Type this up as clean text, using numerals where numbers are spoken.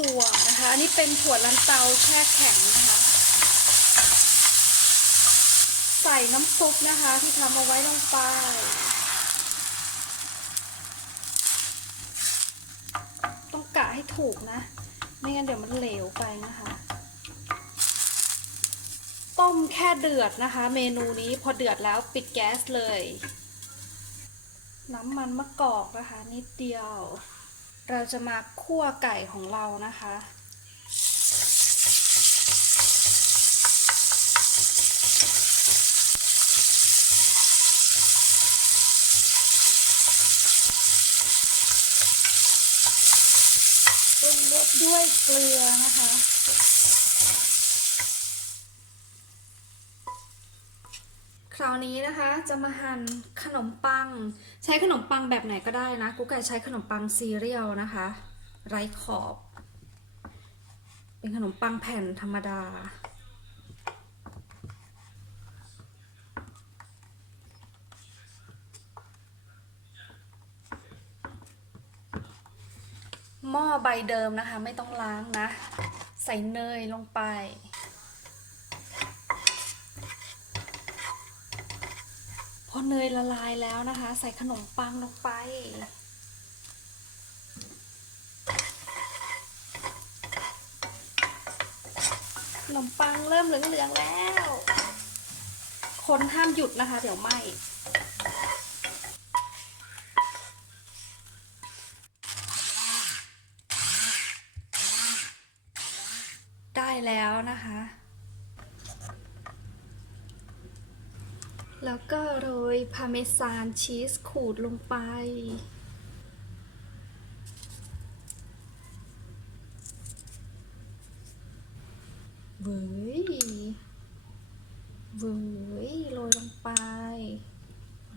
ถั่วนะคะอันนี้เป็นถั่วลันเตาแช่แข็งนะคะใส่น้ำซุปนะคะที่ทำเอาไว้ลงไปต้องกะให้ถูกนะไม่งั้นเดี๋ยวมันเหลวไปนะคะต้มแค่เดือดนะคะเมนูนี้พอเดือดแล้วปิดแก๊สเลยน้ำมันมะกอกนะคะนิดเดียวเราจะมาคั่วไก่ของเรานะคะปรุงรสด้วยเกลือนะคะคราวนี้นะคะจะมาหั่นขนมปังใช้ขนมปังแบบไหนก็ได้นะกุ๊กไก่ใช้ขนมปังซีเรียลนะคะไร้ขอบเป็นขนมปังแผ่นธรรมดาหม้อใบเดิมนะคะไม่ต้องล้างนะใส่เนยลงไปพอเนยละลายแล้วนะคะใส่ขนมปังลงไปขนมปังเริ่มเหลืองๆแล้วคนห้ามหยุดนะคะเดี๋ยวไหม้ได้แล้วนะคะแล้วก็โรยพาเมซานชีสขูดลงไปเว้ยเว้ยโรยลง